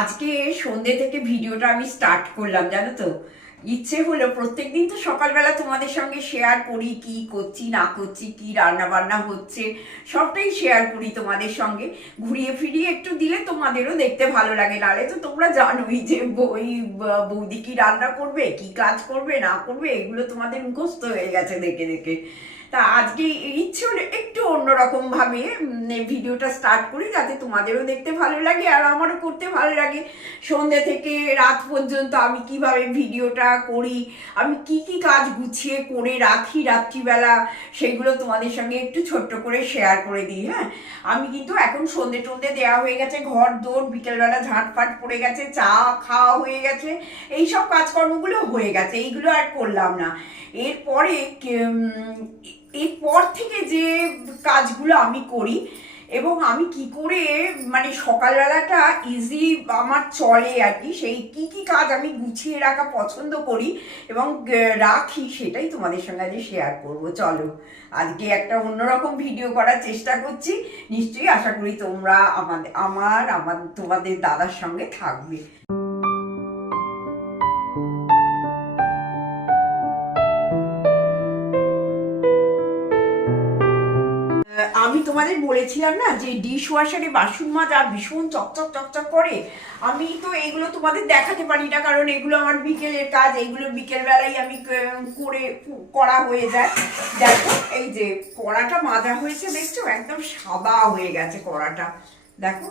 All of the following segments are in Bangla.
আজকে সন্ধ্যে থেকে ভিডিওটা আমি স্টার্ট করলাম, জানো তো? ইচ্ছে হলো প্রত্যেক দিন তো সকালবেলা তোমাদের সঙ্গে শেয়ার করি কি করছি, না করছি, কি রান্না বান্না হচ্ছে, সবটাই শেয়ার করি তোমাদের সঙ্গে। ঘুরিয়ে ফিরিয়ে একটু দিলে তোমাদেরও দেখতে ভালো লাগে, নাহলে তো তোমরা জানোই যে বই বৌদি কি রান্না করবে, কি কাজ করবে, না করবে, এগুলো তোমাদের মুখস্থ হয়ে গেছে দেখে দেখে। তা আজকে ইচ্ছে হলে একটু অন্যরকম ভাবে ভিডিওটা স্টার্ট করি যাতে তোমাদেরও দেখতে ভালো লাগে আর আমারও করতে ভালো লাগে। সন্ধ্যে থেকে রাত পর্যন্ত আমি কীভাবে ভিডিওটা করি, আমি কি কি কাজ গুছিয়ে করে রাখি রাত্রিবেলা, সেগুলো তোমাদের সঙ্গে একটু ছোট্ট করে শেয়ার করে দিই হ্যাঁ? আমি কিন্তু এখন সন্ধে টন্ধে দেওয়া হয়ে গেছে, ঘর দৌড় বিকেলবেলা ঝাঁটফাট পড়ে গেছে, চা খাওয়া হয়ে গেছে এই সব কাজকর্মগুলো হয়ে গেছে, এইগুলো আর করলাম না। এরপরে এরপর থেকে যে কাজগুলো আমি করি, এবং আমি কি করে মানে সকালবেলাটা ইজি আমার চলে আর কি, সেই কি কি কাজ আমি গুছিয়ে রাখা পছন্দ করি এবং রাখি সেটাই তোমাদের সঙ্গে আজকে শেয়ার করব। চলো, আজকে একটা অন্যরকম ভিডিও করার চেষ্টা করছি। নিশ্চয়ই আশা করি তোমরা আমাদের আমার আমার, তোমাদের দাদার সঙ্গে থাকবে। তোমাদের বলেছিলাম না যে ডিশ ওয়াশারে বাসন মাজা ভীষণ চকচক চকচক করে। আমি তো এইগুলো তোমাদের দেখাতে পারি না কারণ এগুলো আমার বিকেলের কাজ এইগুলো বিকেল বেলায় আমি করে করা হয়ে যায়। দেখো, এই যে কড়াটা মাজা হয়েছে, দেখছ? একদম সাদা হয়ে গেছে কড়াটা। দেখো,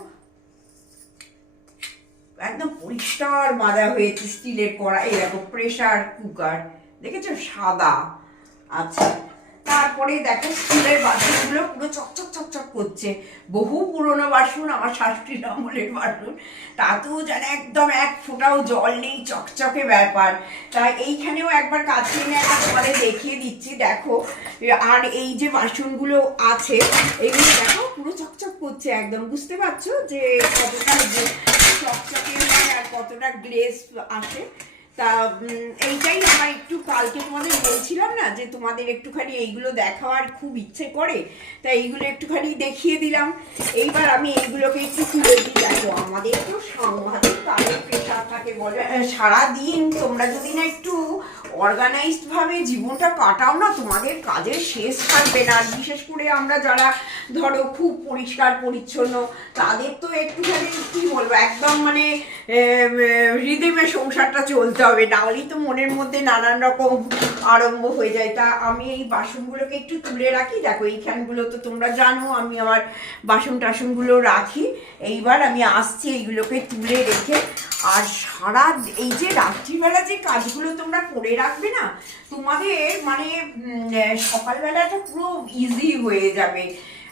একদম পরিষ্কার মাজা হয়েছে স্টিলের কড়া। এই দেখো প্রেসার কুকার দেখেছ? সাদা। আচ্ছা তারপরে দেখো স্টিলের বাসনগুলো পুরো চকচক চকচক করছে। বহু পুরনো বাসন, আমার শাশুড়ির আমলের বাসন। তাতেও যেন একদম এক ফোঁটাও জল নেই, চকচকে ব্যাপার। তা এইখানেও একবার কাছে এনে একবার তোমাদের দেখিয়ে দিচ্ছি, দেখো। আর এই যে বাসনগুলো আছে, এগুলো দেখো পুরো চকচক করছে একদম। বুঝতে পারছ যে কতটা চকচকে আর কতটা গ্লেস আসে? তা এইটাই আমার একটু কালকে তোমাদের বলছিলাম না, যে তোমাদের একটুখানি এইগুলো দেখাবার খুব ইচ্ছে করে, তা এইগুলো একটুখানি দেখিয়ে দিলাম। এইবার আমি এইগুলোকে একটু তুলে দিই দেখো আমাদের তো সাংঘাতিক কাজের প্রেশার থাকে বলে। সারাদিন তোমরা যদি না একটু অর্গানাইজড ভাবে জীবনটা কাটাও না, তোমাদের কাজের শেষ থাকবে না। বিশেষ করে আমরা যারা, ধরো, খুব পরিষ্কার, পরিচ্ছন্ন, তাদের তো একটুখানি, কি বলব, একদম মানে হৃদমে সংসারটা চলতে হবে নাহলেই তো মনের মধ্যে নানান রকম আরম্ভ হয়ে যায়। তা আমি এই বাসনগুলোকে একটু তুলে রাখি। দেখো এইখানগুলো তো তোমরা জানো, আমি আমার বাসন টাসনগুলো রাখি। এইবার আমি আসছি এইগুলোকে তুলে রেখে। আর সারা এই যে রাত্রিবেলা যে কাজগুলো তোমরা করে রাখবে না, তোমাদের মানে সকালবেলাটা পুরো ইজি হয়ে যাবে।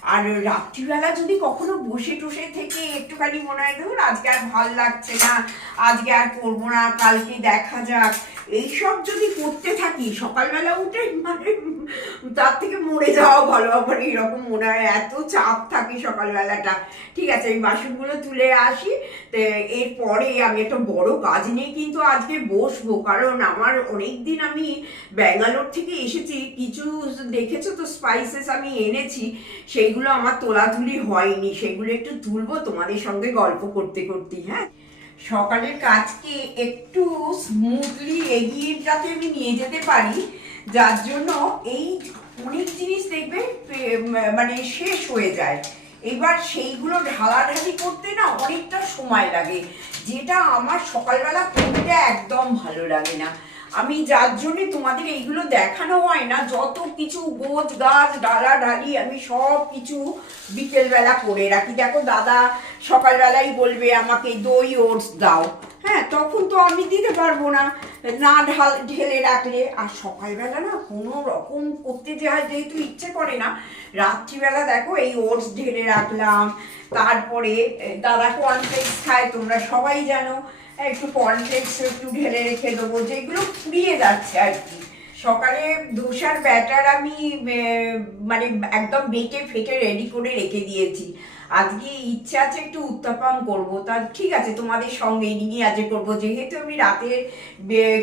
আর রাত্রিবেলা যদি কখনো বসে টসে থেকে একটুখানি মনে হয়, ধর, আজকে আর ভালো লাগছে না, আজকে আর করব না, কালকে দেখা যাক। এইসব যদি করতে থাকি, সকালবেলা উঠে মানে তার থেকে মরে যাওয়া ভালো আমার এইরকম মনে হয় এত চাপ থাকে সকালবেলাটা। ঠিক আছে, এই বাসনগুলো তুলে আসি, তো এরপরে আমি একটা বড় কাজ নিয়ে কিন্তু আজকে বসবো, কারণ আমার অনেক দিন আমি ব্যাঙ্গালোর থেকে এসেছি, কিছু দেখেছ তো স্পাইসেস আমি এনেছি, সেইগুলো আমার তোলাতুলি হয়নি সেগুলো একটু তুলবো, তোমাদের সঙ্গে গল্প করতে করতে হ্যাঁ? সকালের কাজকে একটু স্মুথলি এগিয়ে যাতে আমি নিয়ে যেতে পারি? যার জন্য এই অনেক জিনিস দেখবে মানে শেষ হয়ে যায়। এবার সেইগুলো ঢালাঢালি করতে না অনেকটা সময় লাগে। যেটা আমার সকালবেলা করতে একদম ভালো লাগে না। আমি যার জন্য তোমাদের এইগুলো দেখানো হয় না, যত কিছু গোছ গাছ ডালা ডালি আমি সব কিছু বিকেলবেলা করে রাখি। দেখো দাদা সকালবেলাই বলবে আমাকে, দই, ওটস দাও। হ্যাঁ তখন তো আমি দিতে পারব না। না ঢাল, ঢেলে রাখলে, আর সকালবেলা না কোনো রকম করতে যাওয়ার যেহেতু ইচ্ছে করে না, রাত্রিবেলা দেখো এই ওটস ঢেলে রাখলাম। তারপরে দাদা কর্নফ্লেক্স খায়, তোমরা সবাই জানো। একটু কর্নফ্লেক্স একটু ঢেলে রেখে দেবো, যেগুলো ফুরিয়ে যাচ্ছে আর কি। সকালে ধোসার ব্যাটার আমি মানে একদম বেটে ফেটে রেডি করে রেখে দিয়েছি। আজকে ইচ্ছা আছে একটু উত্তাপাম করব। তা ঠিক আছে, তোমাদের সঙ্গে নিয়ে আজকে করব। যেহেতু আমি রাতে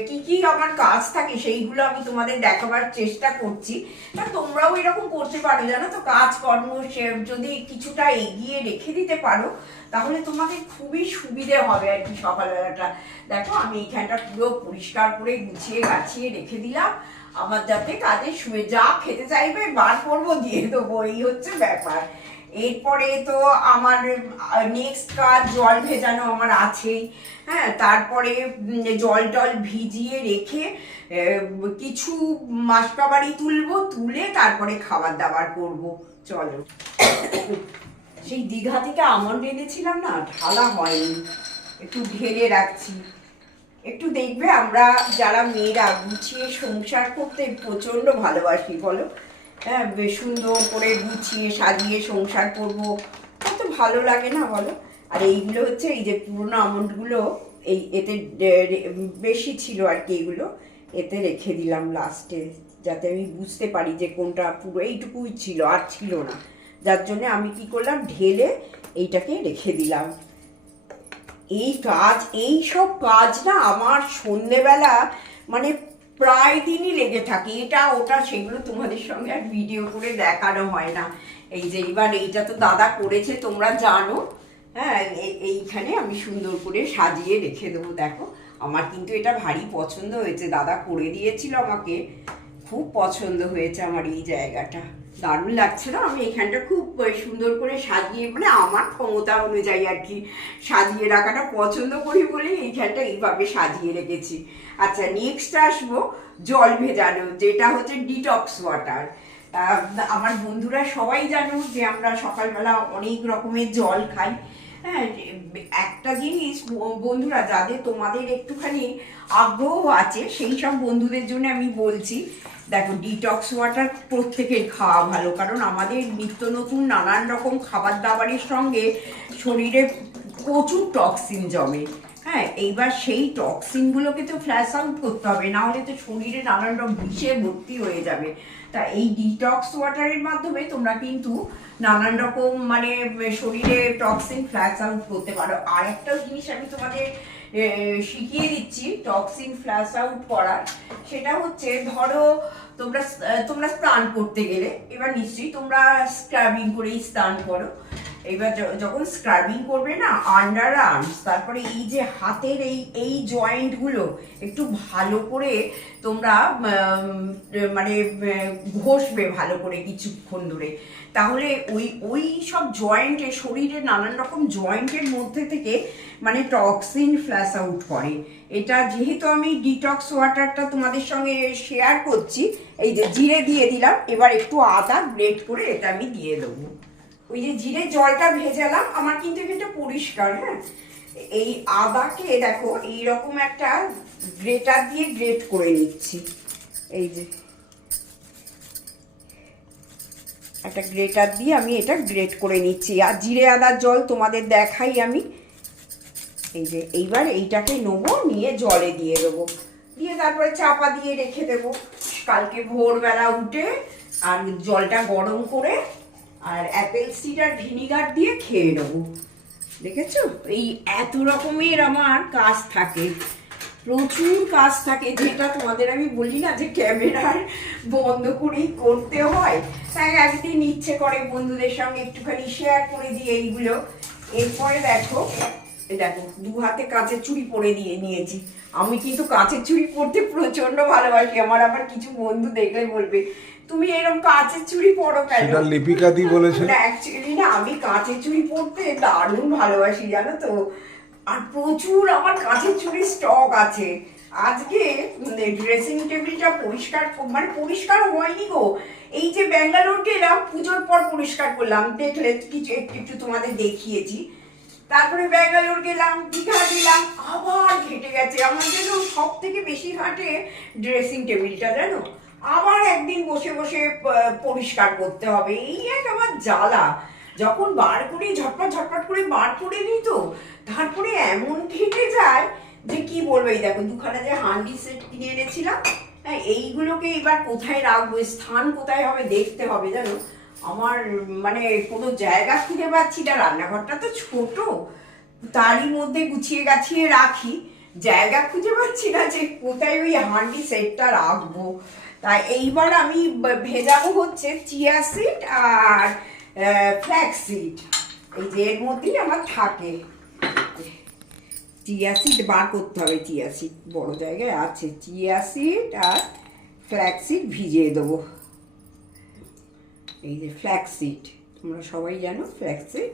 কি কি আমার কাজ থাকে সেইগুলো আমি তোমাদের দেখাবার চেষ্টা করছি। তা তোমরাও এরকম করতে পারো, জানো তো? কাজ কর্ম সে- যদি কিছুটা এগিয়ে রেখে দিতে পারো, তাহলে তোমাকে খুবই সুবিধে হবে আর কি সকালবেলাটা। দেখো, আমি এইখানটা পুরো পরিষ্কার করে গুছিয়ে গাছিয়ে রেখে দিলাম। আমার যাতে কাজে শুয়ে যা খেতে চাইবে বার করব, দিয়ে দেবো। এই হচ্ছে ব্যাপার। এরপরে তো আমার নেক্সট কাজ জল ভেজানো আমার আছেই। হ্যাঁ তারপরে জল টল ভিজিয়ে রেখে কিছু মাসকাবাড়ি তুলবো, তুলে তারপরে খাবার দাবার করব। চলো। সেই দীঘা থেকে আমন্ড এনেছিলাম না, ঢালা হয়নি। একটু ঢেলে রাখছি। একটু দেখবে আমরা যারা মেয়েরা গুছিয়ে সংসার করতে প্রচণ্ড ভালোবাসি, বলো? হ্যাঁ বেশ সুন্দর করে গুছিয়ে সাজিয়ে সংসার করব। কত ভালো লাগে না বলো? আর এইগুলো হচ্ছে এই যে পুরোনো আমন্ডগুলো, এই এতে বেশি ছিল আর কি এগুলো, এতে রেখে দিলাম লাস্টে যাতে আমি বুঝতে পারি যে কোনটা পুরো এইটুকুই ছিল, আর ছিল না। যার জন্যে আমি কি করলাম, ঢেলে এইটাকে রেখে দিলাম। এই কাজ, এই সব কাজ না আমার সন্ধেবেলা মানে প্রায় দিনই লেগে থাকি। এটা, ওটা সেগুলো তোমাদের সঙ্গে আর ভিডিও করে দেখানো হয় না। এই যে, এবার এইটা তো দাদা করেছে, তোমরা জানো। হ্যাঁ এইখানে আমি সুন্দর করে সাজিয়ে রেখে দেবো, দেখো। আমার কিন্তু এটা ভারী পছন্দ হয়েছে। দাদা করে দিয়েছিল আমাকে। খুব পছন্দ হয়েছে আমার এই জায়গাটা। দারুণ লাগছে না? আমি এখানটা খুব সুন্দর করে সাজিয়ে মানে আমার ক্ষমতা অনুযায়ী আর কি সাজিয়ে রাখাটা পছন্দ করি বলে এইখানটা এইভাবে সাজিয়ে রেখেছি। আচ্ছা নেক্সট আসব জল ভেজানো, যেটা হচ্ছে ডিটক্স ওয়াটার আমার বন্ধুরা সবাই জানো যে আমরা সকালবেলা অনেক রকমের জল খাই। হ্যাঁ একটা জিনিস বন্ধুরা, যাদের তোমাদের একটুখানি আগ্রহ আছে, সেই সব বন্ধুদের জন্য আমি বলছি, দেখো ডিটক্স ওয়াটার প্রত্যেকের খাওয়া ভালো, কারণ আমাদের নিত্য নতুন নানান রকম খাবার দাবারের সঙ্গে শরীরে প্রচুর টক্সিন জমে। হ্যাঁ এইবার সেই টক্সিনগুলোকে তো ফ্ল্যাশ আউট করতে হবে নাহলে তো শরীরে নানান রকম বিষে ভর্তি হয়ে যাবে। তা এই ডিটক্স ওয়াটারের মাধ্যমে তোমরা কিন্তু নানান রকম মানে শরীরে টক্সিন ফ্ল্যাশ আউট করতে পারো। আর একটা জিনিস আমি তোমাদের শিখিয়ে দিচ্ছি টক্সিন ফ্ল্যাশ আউট করার। সেটা হচ্ছে ধরো তোমরা তোমরা স্নান করতে গেলে, এবার নিশ্চয়ই তোমরা স্ক্রাবিং করেই স্নান করো। এবার যখন স্ক্রাবিং করবে না আন্ডার আর্মস তারপরে এই যে হাতের এই এই জয়েন্টগুলো একটু ভালো করে তোমরা মানে ঘষবে ভালো করে কিছুক্ষণ ধরে। তাহলে ওই ওই সব জয়েন্টে শরীরে নানান রকম জয়েন্টের মধ্যে থেকে মানে টক্সিন ফ্ল্যাশ আউট করে। এটা যেহেতু আমি ডিটক্স ওয়াটারটা তোমাদের সঙ্গে শেয়ার করছি, এই যে জিরে দিয়ে দিলাম, এবার একটু আদা গ্রেট করে এটা আমি দিয়ে দেবো। ওই যে জিরে জলটা ভেজালাম, আমার কিন্তু এটা পরিষ্কার হ্যাঁ? এই আদাকে দেখো, এইরকম একটা গ্রেটার দিয়ে গ্রেট করে নিচ্ছি। এই যে। একটা গ্রেটার দিয়ে আমি এটা গ্রেট করে নিচ্ছি। আর জিরে আদার জল তোমাদের দেখাই আমি। এই যে, এইবার এইটাকে নেব, নিয়ে জলে দিয়ে দেবো। দিয়ে তারপরে চাপা দিয়ে রেখে দেবো। কালকে ভোরবেলা উঠে আর জলটা গরম করে আর অ্যাপেল সিডার ভিনিগার দিয়ে খেয়ে নেব। দেখেছ? এই এত রকমের আমার কাজ থাকে। প্রচুর কাজ থাকে যেটা তোমাদের আমি বলি না যে ক্যামেরার বন্ধ করেই করতে হয়। তাই একদিন ইচ্ছে করে বন্ধুদের সঙ্গে একটুখানি শেয়ার করে দিই এইগুলো। এরপরে দেখো দেখো, দু হাতে কাঁচের চুড়ি পরে দিয়ে নিয়েছি। আমি কিন্তু কাঁচের চুড়ি পরতে প্রচণ্ড ভালোবাসি। আমার আবার কিছু বন্ধু দেখলে বলবে তুমি এরকম কাঁচের চুড়ি পরো কেন? সেটা লিপিকা দি বলেছে না অ্যাকচুয়ালি না আমি কাঁচের চুড়ি পরতে দারুণ ভালোবাসি জানো তো। আর প্রচুর আমার কাঁচের চুড়ির স্টক আছে। আজকে ড্রেসিং টেবিলটা পরিষ্কার মানে পরিষ্কার হয়নি গো। এই যে ব্যাঙ্গালোর গেলাম পুজোর পর পরিষ্কার করলাম। দেখলে কিছু একটু একটু তোমাদের দেখিয়েছি। তারপরে ব্যাঙ্গালোর গেলাম দীঘা গেলাম আবার ঘেটে গেছে। আমার যেন সব থেকে বেশি ঘাটে ড্রেসিং টেবিলটা জানো? আবার একদিন বসে বসে পরিষ্কার করতে হবে। এই এক আমার জ্বালা। যখন বার করি, ঝটপট ঝটপট করে বার করে নিই তো, তারপরে এমন ঘেটে যায় যে কি বলব? এই দেখো, দুখানা যে হান্ডি সেট কিনে এনেছিলাম। হ্যাঁ এইগুলোকে এবার কোথায় রাখব? স্থান কোথায় হবে? দেখতে হবে, জানো? আমার মানে কোনো জায়গা খুঁজে পাচ্ছি না। রান্নাঘরটা তো ছোট। তারই মধ্যে গুছিয়ে গাছিয়ে রাখি। জায়গা খুঁজে পাচ্ছি না যে কোথায় ওই হান্ডি সেটটা রাখব। তাই এইবার আমি ভেজাবো হচ্ছে চিয়া সিড আর ফ্ল্যাক্স সিড এই যে এর মধ্যেই আমার থাকে। চিয়া সিড বার করতে হবে, চিয়া সিড বড়ো জায়গায় আছে। চিয়া সিড আর ফ্ল্যাক্স সিড ভিজিয়ে দেবো। এই যে ফ্ল্যাক্স সিড তোমরা সবাই জানো ফ্ল্যাক্স সিড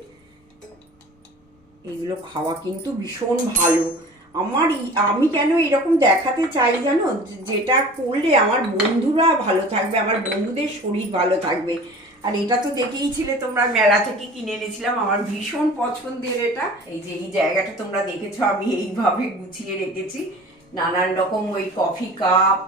এইগুলো খাওয়া কিন্তু ভীষণ ভালো। আমার আমি কেন এরকম দেখাতে চাই জানো? যেটা করলে আমার বন্ধুরা ভালো থাকবে, আমার বন্ধুদের শরীর ভালো থাকবে। আর এটা তো দেখেই ছিলে তোমরা, মেলা থেকে কিনে এনেছিলাম, আমার ভীষণ পছন্দের এটা। এই যে, এই জায়গাটা তোমরা দেখেছ, আমি এইভাবে গুছিয়ে রেখেছি। নানান রকম ওই কফি কাপ,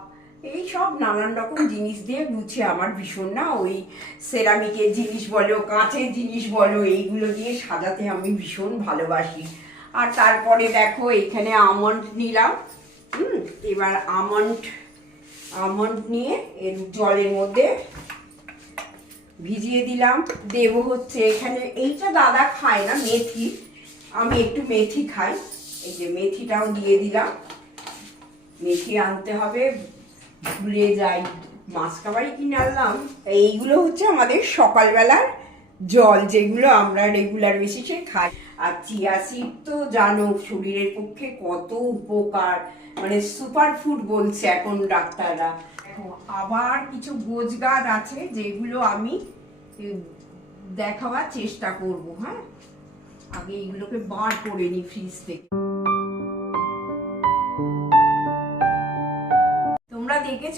এই সব নানান রকম জিনিস দিয়ে গুছিয়ে আমার ভীষণ না, ওই সেরামিকের জিনিস বলো, কাঁচের জিনিস বলো, এইগুলো দিয়ে সাজাতে আমি ভীষণ ভালোবাসি। আর তারপরে দেখো এখানে আমন্ড নিলাম। হুম, এবার আমন্ড আমন্ড নিয়ে এর জলের মধ্যে ভিজিয়ে দিলাম। দেবো হচ্ছে এখানে, এইটা দাদা খায় না, মেথি। আমি একটু মেথি খাই। এই যে মেথিটাও দিয়ে দিলাম। মেথি আনতে হবে, ভুলে যাই। মাছ কিনে আনলাম। এইগুলো হচ্ছে আমাদের সকালবেলার জল, যেগুলো আমরা রেগুলার বেসিসে খাই। আর চিয়া সিড তো জানো, শরীরের পক্ষে কত উপকার। মানে সুপার ফুড বলছে এখন ডাক্তাররা। আবার কিছু গোছ গাছ আছে যেগুলো আমি দেখাবার চেষ্টা করব হ্যাঁ? আগে এগুলোকে বার করে নি ফ্রিজ থেকে। তোমরা দেখেছ,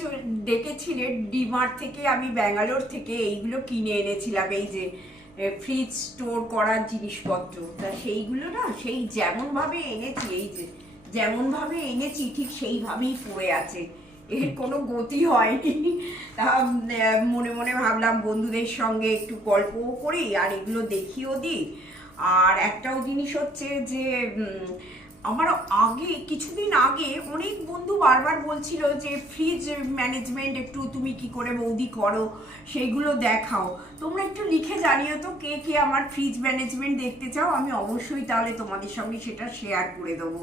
দেখেছিলে ডিমার্ট থেকে আমি ব্যাঙ্গালোর থেকে এইগুলো কিনে এনেছিলাম, এই যে ফ্রিজ স্টোর করার জিনিসপত্র। তা সেইগুলো না, সেই যেমনভাবে এনেছি, এই যে যেমনভাবে এনেছি, ঠিক সেইভাবেই পড়ে আছে। এর কোনো গতি হয়নি। তা মনে মনে ভাবলাম বন্ধুদের সঙ্গে একটু গল্পও করি আর এগুলো দেখিও দিই। আর একটাও জিনিস হচ্ছে যে আমার আগে, কিছুদিন আগে অনেক বন্ধু বারবার বলছিল যে ফ্রিজ ম্যানেজমেন্ট একটু তুমি কি করে বৌদি করো সেইগুলো দেখাও। তোমরা একটু লিখে জানিও তো কে কে আমার ফ্রিজ ম্যানেজমেন্ট দেখতে চাও, আমি অবশ্যই তাহলে তোমাদের সঙ্গে সেটা শেয়ার করে দেবো।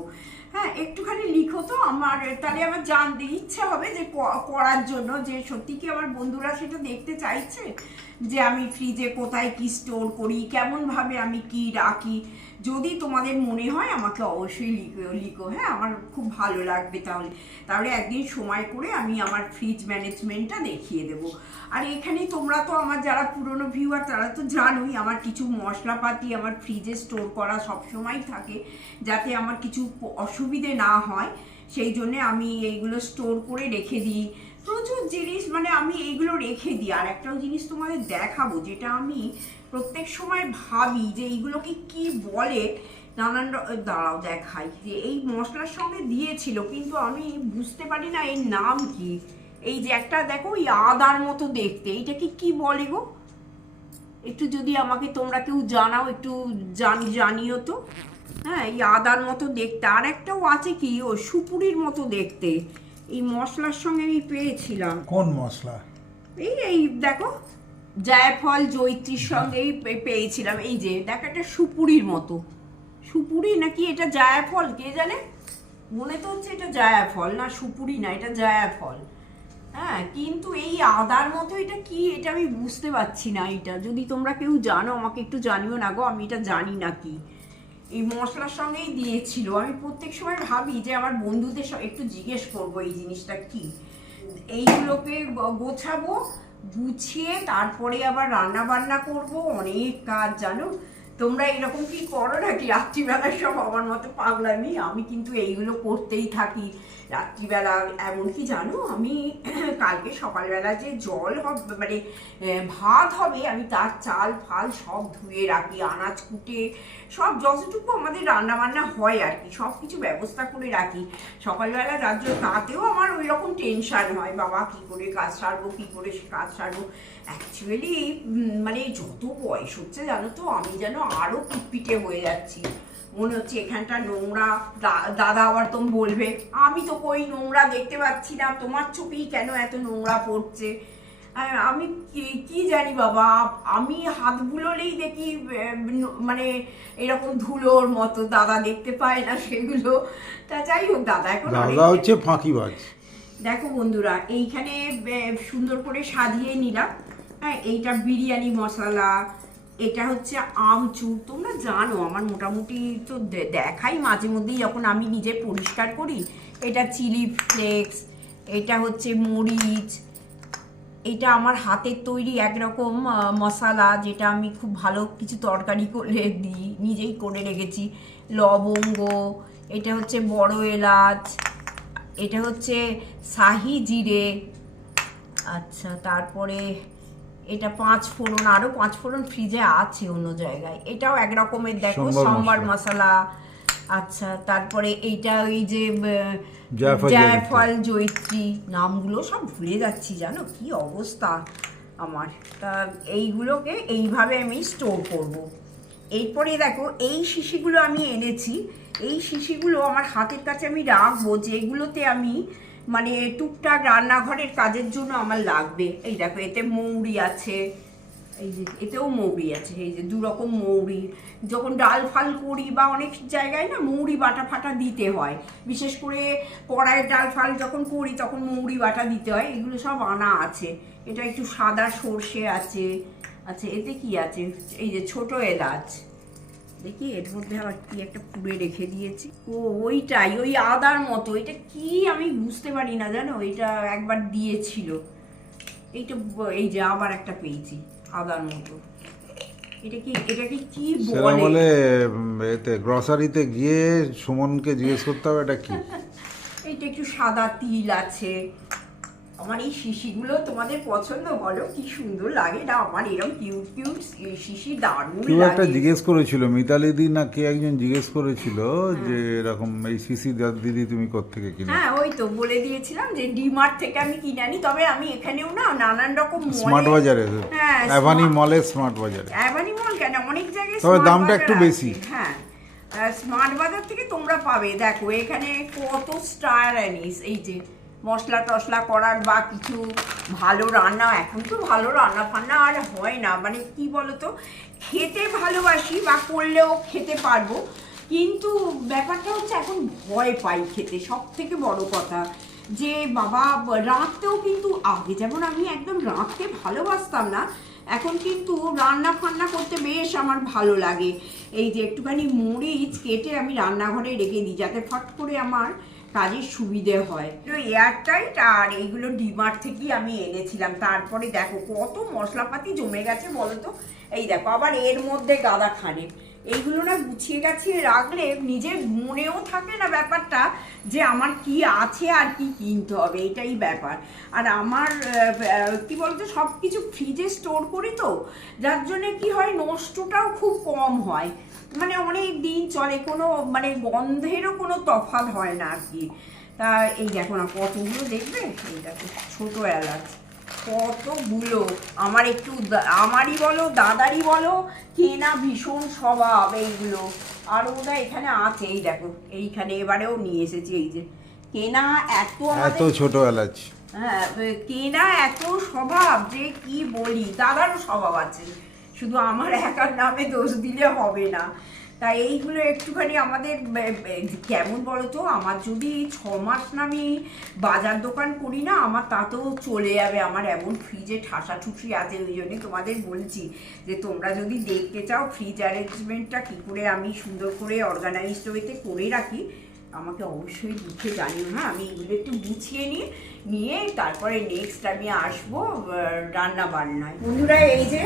হ্যাঁ একটুখানি লিখো তো আমার, তাহলে আমার জানতে ইচ্ছা হবে যে করার জন্য যে, সত্যি কি আমার বন্ধুরা সেটা দেখতে চাইছে? যে, আমি ফ্রিজে কোথায় কি স্টোর করি, কেমনভাবে আমি কি রাখি? যদি তোমাদের মনে হয় আমাকে অবশ্যই লিখো লিখো। হ্যাঁ আমার খুব ভালো লাগবে তাহলে। তাহলে একদিন সময় করে আমি আমার ফ্রিজ ম্যানেজমেন্টটা দেখিয়ে দেবো। আর এখানে তোমরা তো আমার যারা পুরনো ভিউয়ার তারা তো জানোই আমার কিছু মশলাপাতি আমার ফ্রিজে স্টোর করা সবসময় থাকে, যাতে আমার কিছু অসুবিধে না হয়। সেই জন্যে আমি এইগুলো স্টোর করে রেখে দিই। জিনিস মানে আমি এইগুলো রেখে দিই। আর একটাও জিনিস তোমাদের দেখাবো, যেটা আমি প্রত্যেক সময় ভাবি যে এইগুলোকে কি বলে, নানান দাঁড়াও দেখাই। যে এই মশলার সঙ্গে দিয়েছিল, কিন্তু আমি বুঝতে পারি না এর নাম কি। এই যে একটা দেখো, ওই আদার মতো দেখতে। এইটাকে কি বলে গো? একটু যদি আমাকে তোমরা কেউ জানাও, একটু জান, জানিও তো। হ্যাঁ এই আদার মতো দেখতে। আর একটাও আছে কি, ও সুপুরির মতো দেখতে। এই মশলার সঙ্গে আমি পেয়েছিলাম। কোন মশলা? এই এই দেখো জায়ফল জৈত্রীর সঙ্গেই পে- পেয়েছিলাম। এই যে দেখো একটা সুপুরির মতো। সুপুরি নাকি এটা জায়ফল কে জানে? মনে তো হচ্ছে এটা জায়াফল। না সুপুরি না এটা জায়াফল। হ্যাঁ কিন্তু এই আদার মতো এটা কি? এটা আমি বুঝতে পারছি না এটা। যদি তোমরা কেউ জানো আমাকে একটু জানিও না গো আমি এটা জানি না কি। এই মশলার সঙ্গেই দিয়েছিল। আমি প্রত্যেক সময় ভাবি যে আমার বন্ধুদের একটু জিজ্ঞেস করব এই জিনিসটা কি? এইগুলোকে গোছাবো, গুছিয়ে তারপরে আবার রান্না বান্না করব, অনেক কাজ, জানো? তোমরা এরকম কি করো নাকি? রাত্রিবেলার সব আমার মতো পাগলামি? আমি কিন্তু এইগুলো করতেই থাকি। রাত্রিবেলা এমনকি জানো? আমি কালকে সকালবেলা যে জল হবে মানে ভাত হবে, আমি তার চাল, ফাল সব ধুয়ে রাখি, আনাজ কুটে, সব যতটুকু আমাদের রান্না বান্না হয় আর কি, সব কিছু ব্যবস্থা করে রাখি। সকালবেলা রাজ্য তাতেও আমার ওই রকম টেনশন হয়, বাবা কি করে কাজ সারবো, কী করে কাজ সারবো। অ্যাকচুয়ালি মানে যত বয়স হচ্ছে জানো তো, আমি যেন আরও পিটপিটে হয়ে যাচ্ছি। মনে হচ্ছে এখানটা নোংরা দাদা আবার তো বলবে আমি তো কই নোংরা দেখতে পাচ্ছি না তোমার চোখেই কেন এত নোংরা পড়ছে? আমি কি কি জানি বাবা আমি হাত বুলোলেই দেখি মানে এরকম ধুলোর মতো দাদা দেখতে পায় না সেগুলো। তা যাই হোক দাদা এখন দাদা হচ্ছে ফাঁকিবাজ দেখো বন্ধুরা এইখানে সুন্দর করে সাজিয়ে নিলাম। হ্যাঁ এইটা বিরিয়ানি মশলা এটা হচ্ছে আমচুর তোমরা জানো, আমার মোটামুটি তো দেখাই মাঝে মধ্যেই যখন আমি নিজে পরিষ্কার করি, এটা চিলি ফ্লেক্স, এটা হচ্ছে মরিচ, এটা আমার হাতের তৈরি একরকম মশলা, যেটা আমি খুব ভালো কিছু তরকারি করলে দিই, নিজেই করে রেখেছি, লবঙ্গ, এটা হচ্ছে বড় এলাচ, এটা হচ্ছে শাহি জিরে আচ্ছা তারপরে এটা পাঁচ ফোড়ন আরও পাঁচ ফোড়ন ফ্রিজে আছে অন্য জায়গায়। এটাও এক রকমের দেখো সম্বার মশলা। আচ্ছা তারপরে এইটা ওই যে জায়ফল জায়ফল জয়িত্রী। নামগুলো সব ভুলে যাচ্ছি জানো? কি অবস্থা আমার? তা এইগুলোকে এইভাবে আমি স্টোর করব। এরপরে দেখো এই শিশিগুলো আমি এনেছি। এই শিশিগুলো আমার হাতের কাছে আমি রাখব যেগুলোতে আমি মানে টুকটাক রান্নাঘরের কাজের জন্য আমার লাগবে। এই দেখো, এতে মৌরি আছে, এই যে এতেও মৌরি আছে, এই যে দুরকম মৌরি। যখন ডাল ফাল করি বা অনেক জায়গায় না মৌরি বাটা ফাটা দিতে হয়। বিশেষ করে কড়াইয়ের ডাল ফাল যখন করি তখন মৌরি বাটা দিতে হয়, এগুলো সব আনা আছে। এটা একটু সাদা সর্ষে আছে আচ্ছা এতে কি আছে? এই যে ছোট এলাচ। দেখি এর মধ্যে আবার কি একটা পুড়ে রেখে দিয়েছি। ও ওইটাই ওই আদার মতো এটা কি আমি বুঝতে পারি না জানো? এটা একবার দিয়েছিল। এইটা এই যে আবার একটা পেয়েছি আদার মতো। এটা কি এটাকে কি সেটা বলে? বলে এতে গ্রসারিতে গিয়ে সুমনকে জিজ্ঞেস করতে হবে এটা কি? এইটা একটু সাদা তিল আছে। আমার এই শিশিগুলো তোমাদের পছন্দ বলো কি সুন্দর লাগে। না আমার এরকম কিউট কিউট শিশি দারুণ কেউ একটা জিজ্ঞেস করেছিল মিতালি দি না কে একজন জিজ্ঞেস করেছিল যে এরকম এই সিসি দিদি তুমি কোত্থেকে কিনে? হ্যাঁ ওই তো বলে দিয়েছিলাম যে ডিমার্ট থেকে আমি কিনে আনি তবে আমি এখানেও না নানান রকম স্মার্ট বাজারে হ্যাঁ, অ্যাভানি মলে স্মার্ট বাজারে। অ্যাভানি মল কেন? অনেক জায়গায় তবে দামটা একটু বেশি। হ্যাঁ স্মার্ট বাজার থেকে তোমরা পাবে। দেখো এখানে কত স্টার অ্যানিস এই যে মশলা টশলা করার বা কিছু ভালো রান্না, এখন তো ভালো রান্না ফান্না আর হয় না। মানে কি বলতো, খেতে ভালোবাসি বা করলেও খেতে পারব, কিন্তু ব্যাপারটা হচ্ছে এখন ভয় পাই খেতে সব থেকে বড় কথা। যে বাবা, রাঁধতেও কিন্তু আগে, যেমন আমি একদম রাঁধতে ভালোবাসতাম না, এখন কিন্তু রান্না ফান্না করতে বেশ আমার ভালো লাগে। এই যে একটুখানি মরিচ কেটে আমি রান্নাঘরে রেখে দিই, যাতে ফট করে আমার কাজের সুবিধে হয়। তো এয়ারটাইট আর এইগুলো ডিমার্ট থেকেই আমি এনেছিলাম। তারপরে দেখো কত মশলাপাতি জমে গেছে বলতো? এই দেখো, আবার এর মধ্যে গাদা খানে এইগুলো না গুছিয়ে গাছিয়ে রাখলে নিজের মনেও থাকে না ব্যাপারটা যে আমার কি আছে আর কি কিনতে হবে, এটাই ব্যাপার। আর আমার কি বলতো সব কিছু ফ্রিজে স্টোর করি তো, যার জন্যে কি হয়, নষ্টটাও খুব কম হয়। মানে অনেক দিন চলে, কোনো মানে গন্ধেরও কোনো তফাৎ হয় না আর কি। তা এই দেখো না, কতগুলো দেখবে? এই তো ছোটো এলাচ। কতগুলো আমার একটু আমারই বলো দাদারই বলো কেনা ভীষণ স্বভাব এইগুলো। আর ওটা এখানে আছে এই দেখো এইখানে এবারেও নিয়ে এসেছি এই যে। কেনা এত এত ছোট এলাচ হ্যাঁ কেনা এত স্বভাব যে কি বলি দাদারও স্বভাব আছে। শুধু আমার একার নামে দোষ দিলে হবে না। তাই এইগুলো একটুখানি আমাদের কেমন বলো তো আমার যদি ছ মাস না আমি বাজার দোকান করি না, আমার তাতেও চলে যাবে। আমার এমন ফ্রিজে ঠাসা ঠুসি আছে, ওই জন্যে তোমাদের বলছি যে তোমরা যদি দেখতে চাও ফ্রিজ অ্যারেঞ্জমেন্টটা কী করে আমি সুন্দর করে অর্গানাইজড ওয়েতে করে রাখি আমাকে অবশ্যই লিখে জানিও হ্যাঁ? আমি এগুলো একটু গুছিয়ে নিয়ে নিয়ে তারপরে নেক্সট আমি আসব রান্না বান্নায়। বন্ধুরা, এই যে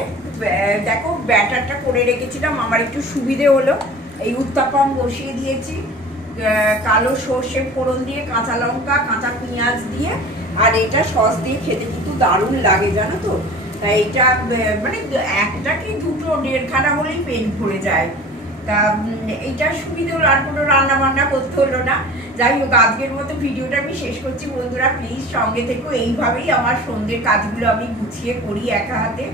দেখো, ব্যাটারটা করে রেখেছিলাম, আমার একটু সুবিধে হলো। এই উত্তাপম বসিয়ে দিয়েছি কালো সর্ষে ফোড়ন দিয়ে, কাঁচা লঙ্কা, কাঁচা পেঁয়াজ দিয়ে, আর এটা সস দিয়ে খেতে কিন্তু দারুণ লাগে, জানো তো? তাই এটা মানে একটা কি দুটো, দেড়খানা হলেই পেট ভরে যায়। তা এইটার সুবিধে হলো আর কোনো রান্না বান্না করতে হলো না। যাই হোক, আজকের মতো ভিডিওটা আমি শেষ করছি। বন্ধুরা প্লিজ সঙ্গে থেকো। এইভাবেই আমার সন্ধ্যের কাজগুলো আমি গুছিয়ে করি একা হাতে।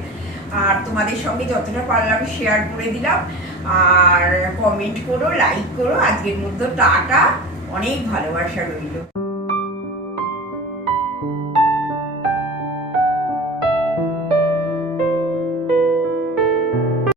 আর তোমাদের সঙ্গে যতটা পারলাম শেয়ার করে দিলাম। আর কমেন্ট করো লাইক করো। আজকের মধ্যে টাটা। অনেক ভালোবাসা রইল।